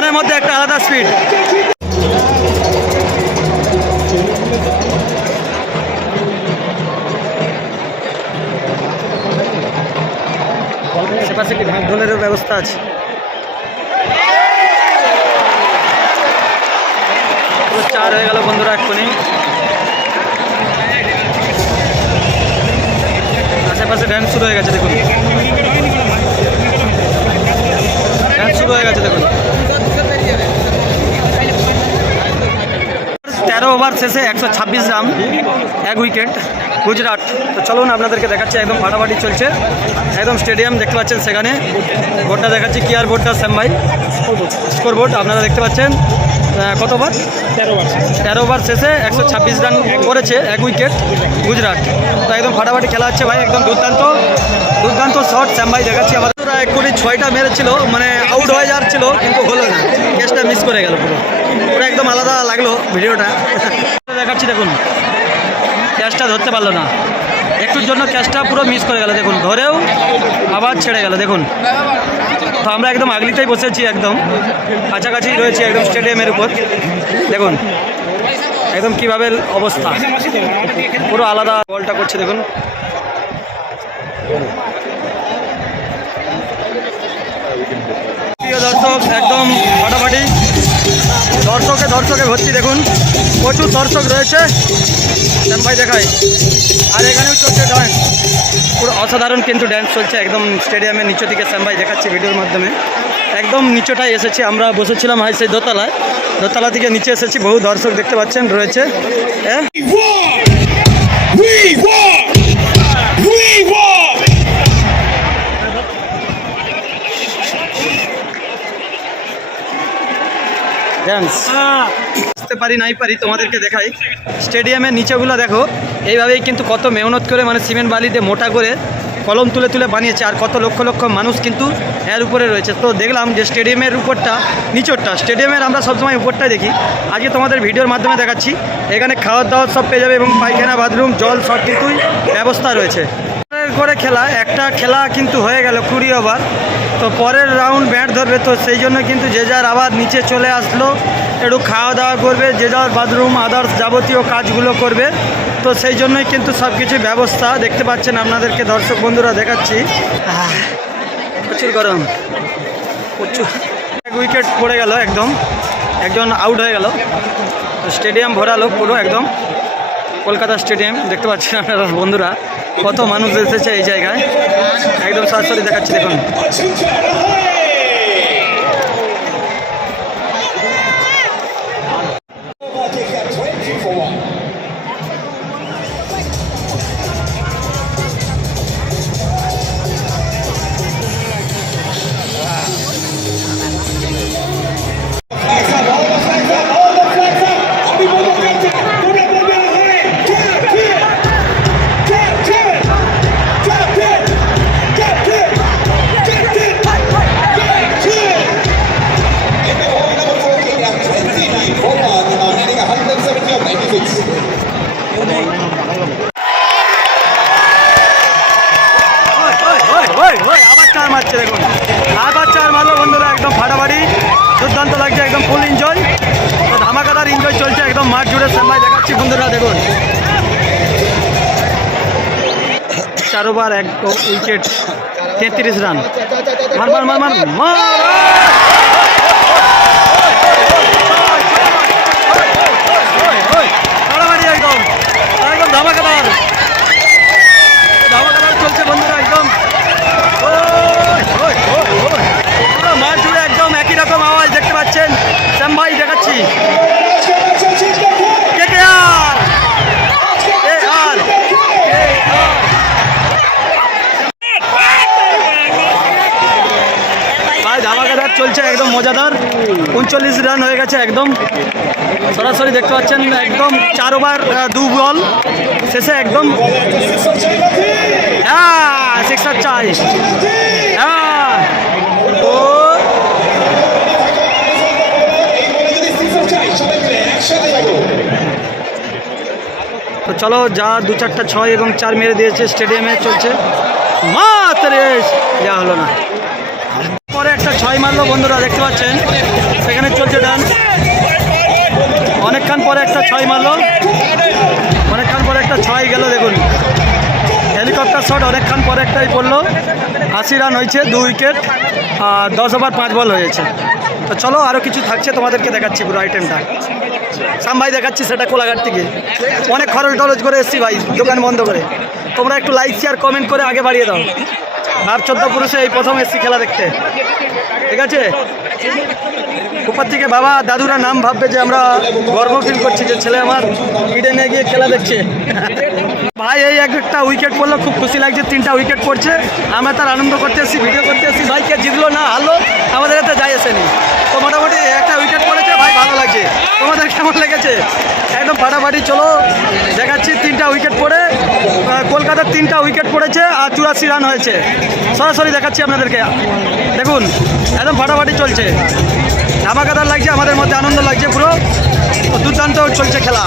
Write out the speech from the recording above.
মনের মধ্যে একটা আলাদা স্পিড। আশেপাশে কি ঢাক ঢোলেরও ব্যবস্থা আছে। চার হয়ে গেল বন্ধুরা এক্ষুনি। আশেপাশে ড্যান্স শুরু হয়ে গেছে দেখুন, ড্যান্স শুরু হয়ে গেছে দেখুন। 13 ওভার শেষে 126 রান, 1 উইকেট গুজরাট। তো চলুন আপনাদেরকে দেখাচ্ছি, একদম ফাটাফাটি চলছে একদম স্টেডিয়াম দেখতে পাচ্ছেন। সেখানে বোর্ডটা দেখাচ্ছি, কি আর বোর্ডটা শ্যাম ভাই, স্কোর বোর্ড আপনারা দেখতে পাচ্ছেন। কত ওভার? 13 ওভার শেষে 126 রান করেছে, 1 উইকেট গুজরাট। তো একদম ফাটাফাটি খেলা হচ্ছে ভাই, একদম দুর্দান্ত দুর্দান্ত শট শ্যাম ভাই দেখাচ্ছি। আমাদের এক্ষুনি 6টা মেরেছিল, মানে আউট হয়ে যাচ্ছিল কিন্তু হলো না, ক্যাচটা মিস করে গেল। পুরো পুরো একদম আলাদা লাগলো ভিডিওটা দেখাচ্ছি দেখুন। ক্যাচটা ধরতে পারলো না, একটুর জন্য ক্যাচটা পুরো মিস করে গেল দেখুন, ধরেও আবার ছেড়ে গেল দেখুন। তো আমরা একদম আগলিতেই বসেছি, একদম কাছাকাছি রয়েছি একদম স্টেডিয়ামের উপর। দেখুন একদম কীভাবে অবস্থা, পুরো আলাদা বলটা করছে দেখুন। প্রিয় দর্শক একদম ফাটাফাটি, দর্শকে ভর্তি দেখুন, প্রচুর দর্শক রয়েছে শ্যাম ভাই দেখায়। আর এখানেও চলছে ডান্স, পুরো অসাধারণ কিন্তু ড্যান্স চলছে একদম স্টেডিয়ামের নিচু দিকে। শ্যাম ভাই দেখাচ্ছি ভিডিওর মাধ্যমে, একদম নিচুটায় এসেছি আমরা, বসেছিলাম হয় সেই দোতলায়, দোতলা থেকে নিচে এসেছি। বহু দর্শক দেখতে পাচ্ছেন রয়েছে। ড্যান্স বুঝতে পারি নাই পারি, তোমাদেরকে দেখাই। স্টেডিয়ামের নিচেগুলো দেখো, এইভাবেই কিন্তু কত মেহনত করে, মানে সিমেন্ট বালি দিয়ে মোটা করে কলম তুলে তুলে বানিয়েছে। আর কত লক্ষ লক্ষ মানুষ কিন্তু এর উপরে রয়েছে। তো দেখলাম যে স্টেডিয়ামের উপরটা নিচরটা, স্টেডিয়ামের আমরা সবসময় উপরটাই দেখি, আজকে তোমাদের ভিডিওর মাধ্যমে দেখাচ্ছি। এখানে খাওয়ার দাওয়ার সব পেয়ে যাবে এবং পায়খানা, বাথরুম, জল সব কিছুই ব্যবস্থা রয়েছে। করে খেলা একটা খেলা কিন্তু হয়ে গেল 20 ওভার। তো পরের রাউন্ড ব্যাট ধরবে, তো সেই জন্য কিন্তু যে যার আবার নিচে চলে আসলো, একটু খাওয়া দাওয়া করবে, যে যার বাথরুম আদার্স যাবতীয় কাজগুলো করবে। তো সেই জন্যই কিন্তু সব কিছু ব্যবস্থা দেখতে পাচ্ছেন আপনাদেরকে দর্শক বন্ধুরা দেখাচ্ছি। প্রচুর গরম, প্রচুর। 1 উইকেট পড়ে গেল, একদম একজন আউট হয়ে গেল। স্টেডিয়াম ভরালো পুরো একদম, কলকাতা স্টেডিয়াম দেখতে পাচ্ছেন আপনারা বন্ধুরা, কত মানুষ এসেছে এই জায়গায়, একদম সরাসরি দেখাচ্ছি দেখুন। আবার চার মারছে দেখুন, আবার চার মারলো বন্ধুরা, একদম ফাটাফাটি দুর্দান্ত লাগছে, একদম ফুল এনজয়। তো ধামাকাদার এনজয় চলছে একদম মাঠ জুড়ে। শ্যাম ভাই দেখাচ্ছি বন্ধুরা দেখুন, 4 ওভার 1 উইকেট 33 রান। মার মার মার মার মার, একদম একদম ধামাকাদার ধামাকাদার চলছে বন্ধুরা, একদম মাঠ জুড়ে একদম একই রকম আওয়াজ দেখতে পাচ্ছেন। শ্যাম ভাই দেখাচ্ছি, ধামাকাদার চলছে একদম মজাদার। 39 রান হয়ে গেছে একদম সরাসরি দেখতে পাচ্ছেন, একদম 4 ওভার 2 বল শেষে একদম সিক্সার চাই। তো চলো, যা 2-4টা 6 এবং 4 মেরে দিয়েছে স্টেডিয়ামে চলছে, মাত্র যা হলো না। পরে একটা 6 মারলো বন্ধুরা দেখতে পাচ্ছেন। সেখানে চলছে ডান্স। অনেকক্ষণ পরে একটা ছয় মারলো, অনেকক্ষণ পরে একটা ছয় গেল। দেখুন হেলিকপ্টার শট অনেকক্ষণ পরে একটাই পড়লো। 80 রান হয়েছে, 2 উইকেট, 10 ওভার 5 বল হয়েছে। তো চলো আরও কিছু থাকছে তোমাদেরকে দেখাচ্ছি পুরো আইটেমটা। সাম ভাই দেখাচ্ছি সেটা কোলাঘাট থেকে। অনেক খরচ টরচ করে এসছি ভাই দোকান বন্ধ করে। তোমরা একটু লাইক শেয়ার কমেন্ট করে আগে বাড়িয়ে দাও। ভাব 14 পুরুষে এই প্রথম এসছি খেলা দেখতে, ঠিক আছে? উপর থেকে বাবা দাদুরা নাম ভাববে যে আমরা গর্ব ফিল করছি যে ছেলে আমার ইডেনে গিয়ে খেলা দেখছে। ভাই এই একটা উইকেট পড়লো, খুব খুশি লাগছে। 3টা উইকেট পড়ছে, আমরা তার আনন্দ করতে এসেছি, ভিডিও করতে এসেছি। ভাই কে জিতলো না হারলো আমাদের এতে যাই আসেনি। তো মোটামুটি একটা উইকেট পড়েছে ভাই, ভালো লাগছে। তোমাদের কেমন লেগেছে? একদম ফাটাফাটি। চলো দেখাচ্ছি 3টা উইকেট পড়ে কলকাতার 3টা উইকেট পড়েছে আর 84 রান হয়েছে। সরাসরি দেখাচ্ছি আপনাদেরকে। দেখুন একদম ফাটাফাটি চলছে, ধামাকাদার লাগছে, আমাদের মধ্যে আনন্দ লাগছে পুরো। দুর্দান্ত চলছে খেলা।